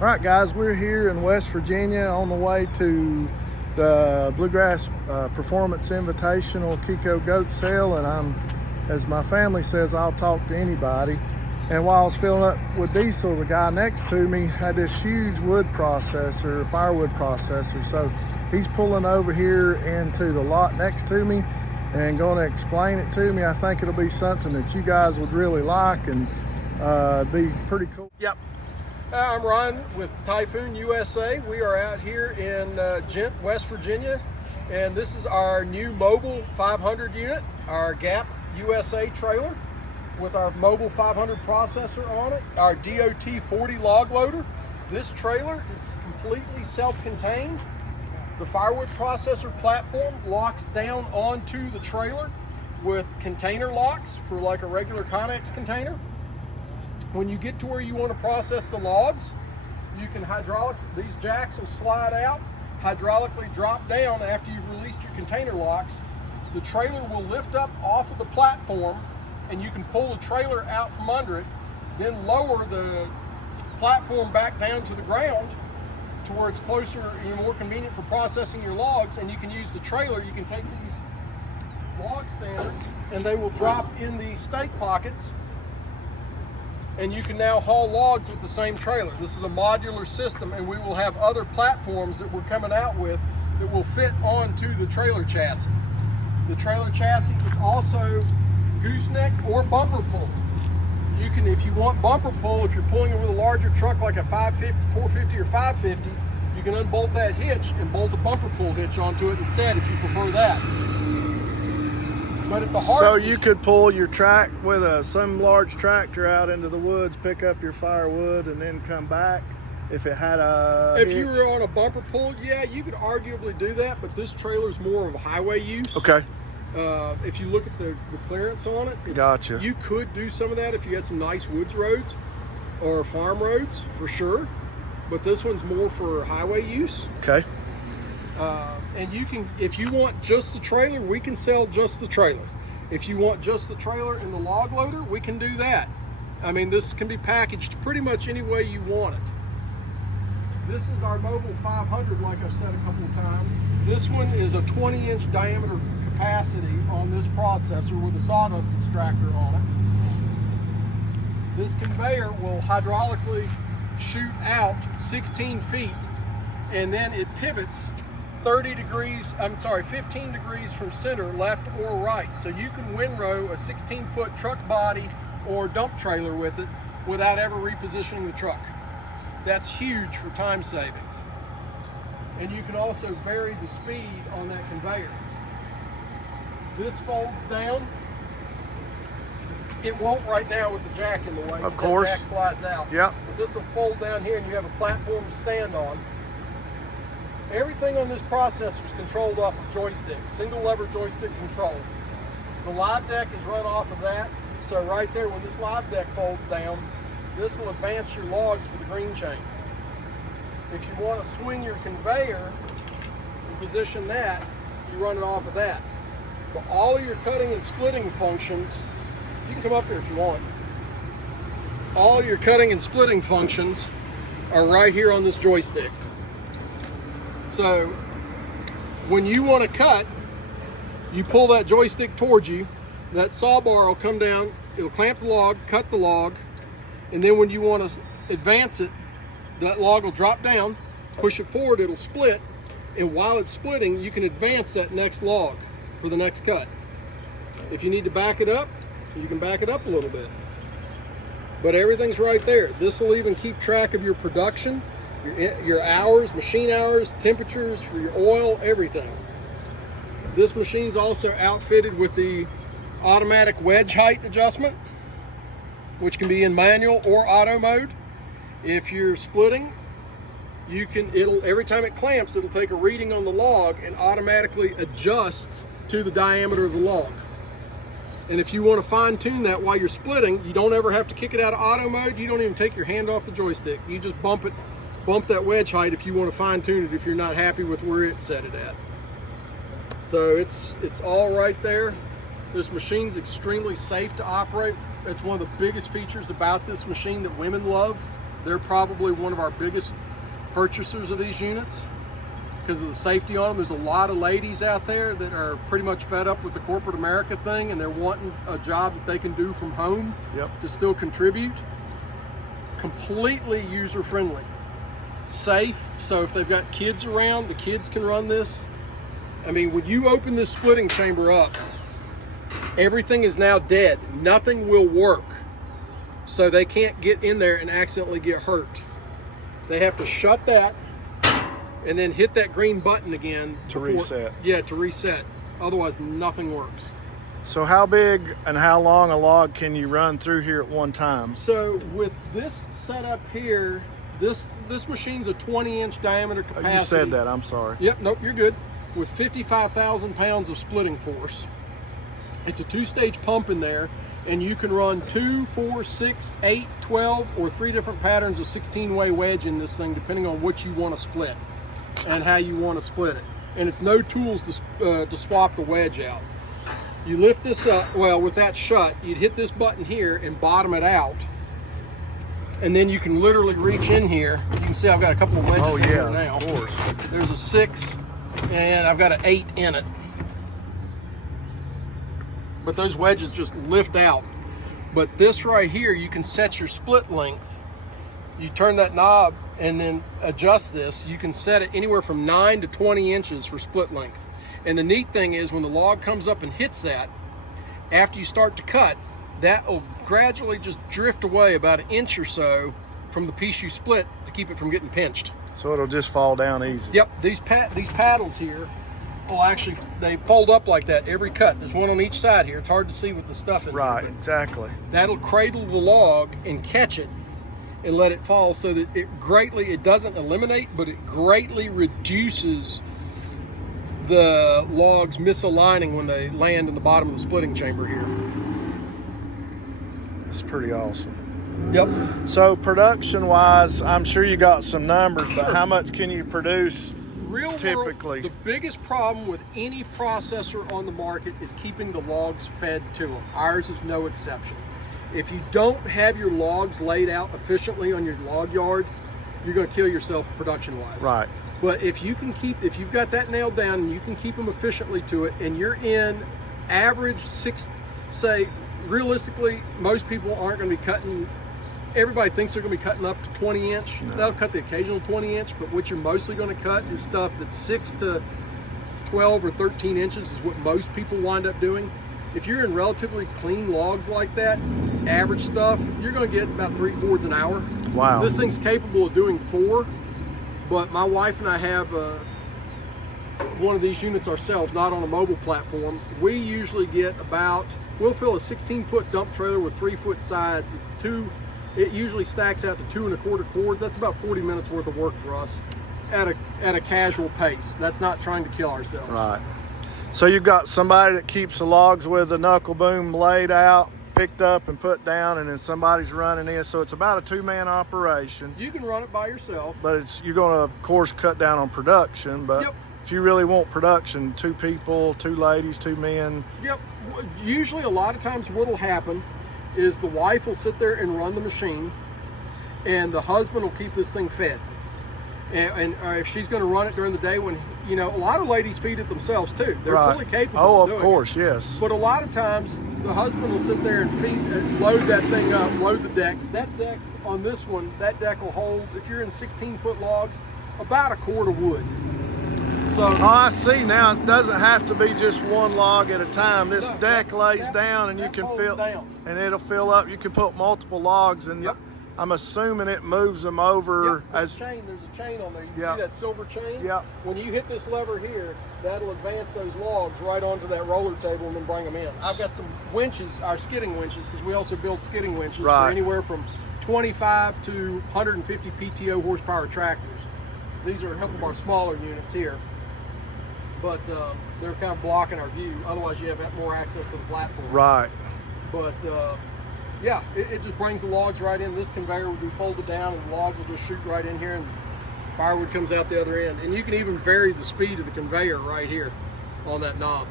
All right, guys, we're here in West Virginia on the way to the Bluegrass Performance Invitational Kiko Goat Sale, and as my family says, I'll talk to anybody. And while I was filling up with diesel, the guy next to me had this huge wood processor, firewood processor. So he's pulling over here into the lot next to me and going to explain it to me. I think it'll be something that you guys would really like and be pretty cool. Yep. I'm Ryan with Tajfun USA. We are out here in Gent, West Virginia, and this is our new mobile 500 unit, our Gap USA trailer with our mobile 500 processor on it, our DOT 40 log loader. This trailer is completely self-contained. The firewood processor platform locks down onto the trailer with container locks for like a regular Connex container. When you get to where you want to process the logs, you can these jacks will slide out, hydraulically drop down after you've released your container locks. The trailer will lift up off of the platform and you can pull the trailer out from under it, then lower the platform back down to the ground to where it's closer and more convenient for processing your logs. And you can use the trailer, you can take these log standards and they will drop in these stake pockets, and you can now haul logs with the same trailer. This is a modular system, and we will have other platforms that we're coming out with that will fit onto the trailer chassis. The trailer chassis is also gooseneck or bumper pull. You can, if you want bumper pull, if you're pulling it with a larger truck like a 550, 450 or 550, you can unbolt that hitch and bolt a bumper pull hitch onto it instead if you prefer that. But at the heart, so you could pull your track with some large tractor out into the woods, pick up your firewood, and then come back if it had a If hitch. you were on a bumper pull, yeah, you could arguably do that, but this trailer is more of highway use. Okay. If you look at the clearance on it, Gotcha. You could do some of that if you had some nice woods roads or farm roads, for sure. But this one's more for highway use. Okay. And you can, if you want just the trailer, we can sell just the trailer. If you want just the trailer and the log loader, we can do that. I mean, this can be packaged pretty much any way you want it. This is our mobile 500, like I've said a couple of times. This one is a 20-inch diameter capacity on this processor with a sawdust extractor on it. This conveyor will hydraulically shoot out 16 feet, and then it pivots 15 degrees from center, left or right. So you can windrow a 16-foot truck body or dump trailer with it without ever repositioning the truck. That's huge for time savings. And you can also vary the speed on that conveyor. This folds down. It won't right now with the jack in the way. Of course. That jack slides out. Yep. But this will fold down here and you have a platform to stand on. Everything on this processor is controlled off of joystick, single lever joystick control. The live deck is run off of that. So right there, when this live deck folds down, this will advance your logs for the green chain. If you want to swing your conveyor and position that, you run it off of that. But all of your cutting and splitting functions, you can come up here if you want. All your cutting and splitting functions are right here on this joystick. So when you want to cut, you pull that joystick towards you, that saw bar will come down, it'll clamp the log, cut the log, and then when you want to advance it, that log will drop down, push it forward, it'll split, and while it's splitting, you can advance that next log for the next cut. If you need to back it up, you can back it up a little bit. But everything's right there. This will even keep track of your production, your hours, machine hours, temperatures for your oil, everything. This machine's also outfitted with the automatic wedge height adjustment, which can be in manual or auto mode. If you're splitting, every time it clamps, it'll take a reading on the log and automatically adjust to the diameter of the log. And if you want to fine tune that while you're splitting, you don't ever have to kick it out of auto mode. You don't even take your hand off the joystick. You just bump that wedge height if you want to fine tune it if you're not happy with where it set it at. So it's all right there. This machine's extremely safe to operate. It's one of the biggest features about this machine that women love. They're probably one of our biggest purchasers of these units because of the safety on them. There's a lot of ladies out there that are pretty much fed up with the corporate America thing, and they're wanting a job that they can do from home to still contribute. Completely user-friendly. Safe, so if they've got kids around, the kids can run this. I mean, when you open this splitting chamber up, everything is now dead. Nothing will work. So they can't get in there and accidentally get hurt. They have to shut that and then hit that green button again to reset. Yeah, to reset. Otherwise, nothing works. So how big and how long a log can you run through here at one time? So with this setup here, this machine's a 20-inch diameter capacity. You said that, I'm sorry. Yep, nope, you're good. With 55,000 pounds of splitting force. It's a 2-stage pump in there, and you can run 2, 4, 6, 8, 12, or 3 different patterns of 16-way wedge in this thing, depending on what you want to split and how you want to split it. And it's no tools to swap the wedge out. You lift this up, well, with that shut, you'd hit this button here and bottom it out. And then you can literally reach in here. You can see I've got a couple of wedges in here now. Of course. There's a 6, and I've got an 8 in it. But those wedges just lift out. But this right here, you can set your split length. You turn that knob and then adjust this. You can set it anywhere from 9 to 20 inches for split length. And the neat thing is when the log comes up and hits that, after you start to cut, that will gradually just drift away about 1 inch or so from the piece you split to keep it from getting pinched. So it'll just fall down easy. Yep, these paddles here will actually, they fold up like that every cut. There's one on each side here. It's hard to see with the stuff in right, there. exactly. That'll cradle the log and catch it and let it fall so that it doesn't eliminate, but it greatly reduces the logs misaligning when they land in the bottom of the splitting chamber here. That's pretty awesome. Yep. So production wise, I'm sure you got some numbers, but how much can you produce typically? The biggest problem with any processor on the market is keeping the logs fed to them. Ours is no exception. If you don't have your logs laid out efficiently on your log yard, you're going to kill yourself production wise. Right. But if you've got that nailed down and you can keep them efficiently to it, and you're in average 6, say, realistically, most people aren't going to be cutting, everybody thinks they're going to be cutting up to 20 inch. No. They'll cut the occasional 20 inch, but what you're mostly going to cut is stuff that's 6 to 12 or 13 inches is what most people wind up doing. If you're in relatively clean logs like that, average stuff, you're going to get about 3 cords an hour. Wow. This thing's capable of doing 4, but my wife and I have one of these units ourselves, not on a mobile platform. We usually get we'll fill a 16-foot dump trailer with 3-foot sides. It usually stacks out to 2 1/4 cords. That's about 40 minutes worth of work for us at a casual pace. That's not trying to kill ourselves. Right. So you've got somebody that keeps the logs with a knuckle boom laid out, picked up and put down, and then somebody's running this. So it's about a 2-man operation. You can run it by yourself. But you're going to, of course, cut down on production. But yep. If you really want production, 2 people, 2 ladies, 2 men. Yep. Usually a lot of times what'll happen is the wife will sit there and run the machine, and the husband will keep this thing fed. And if she's going to run it during the day, when a lot of ladies feed it themselves too. They're right. fully capable. Oh, of of course, yes. But a lot of times the husband will sit there and load that thing up, load the deck. That deck on this one, that deck will hold, if you're in 16-foot logs, about 1 cord of wood. So, I see now. It doesn't have to be just one log at a time. This deck lays down, and you can fill, and it'll fill up. You can put multiple logs, and yep. I'm assuming it moves them over. Yep, there's a chain on there. You yep. see that silver chain? Yep. When you hit this lever here, that'll advance those logs right onto that roller table and then bring them in. I've got some winches, our skidding winches, because we also build skidding winches right. for anywhere from 25 to 150 PTO horsepower tractors. These are a couple of our smaller units here, but they're kind of blocking our view. Otherwise, you have more access to the platform. Right. But yeah, it just brings the logs right in. This conveyor will be folded down, and the logs will just shoot right in here, and firewood comes out the other end. And you can even vary the speed of the conveyor right here on that knob.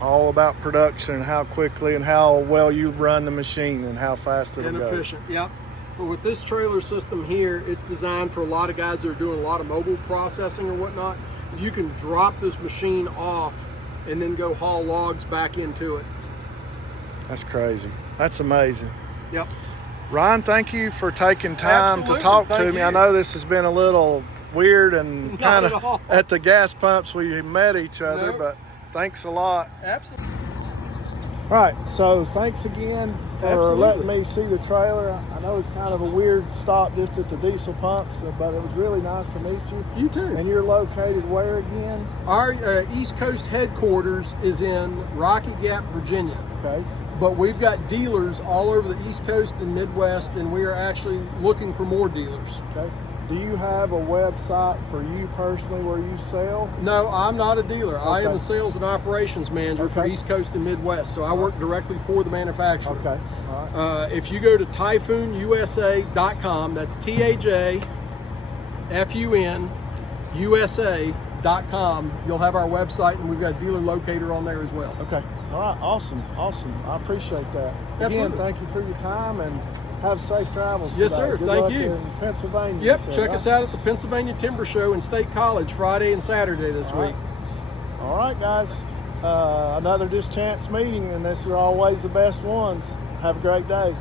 All about production and how quickly and how well you run the machine and how fast it'll go. And efficient, yep. But with this trailer system here, it's designed for a lot of guys that are doing a lot of mobile processing or whatnot. You can drop this machine off and then go haul logs back into it. That's crazy. That's amazing. Yep. Ryan, thank you for taking time Absolutely. to talk to Thank me. you. I know this has been a little weird and Not kind at all. of at the gas pumps we met each other, Nope. but thanks a lot. Absolutely. All right, so thanks again for Absolutely. letting me see the trailer. I know it's kind of a weird stop just at the diesel pumps, but it was really nice to meet you. You too. And you're located where again? Our East Coast headquarters is in Rocky Gap, Virginia. Okay. But we've got dealers all over the East Coast and Midwest, and we are actually looking for more dealers. Okay. Do you have a website for you personally where you sell? No, I'm not a dealer. I am Okay. the sales and operations manager for Okay. East Coast and Midwest, so I work directly for the manufacturer. Okay. All right. If you go to tajfunusa.com, that's TAJFUN you'll have our website, and we've got a dealer locator on there as well. Okay. All right. Awesome. Awesome. I appreciate that. Absolutely. Again, thank you for your time and have safe travels. Yes, today. sir. Good Thank luck you. in Pennsylvania. Yep, you said, check right? us out at the Pennsylvania Timber Show in State College Friday and Saturday this All right. week. All right, guys. Another Just Chance meeting, and this are always the best ones. Have a great day.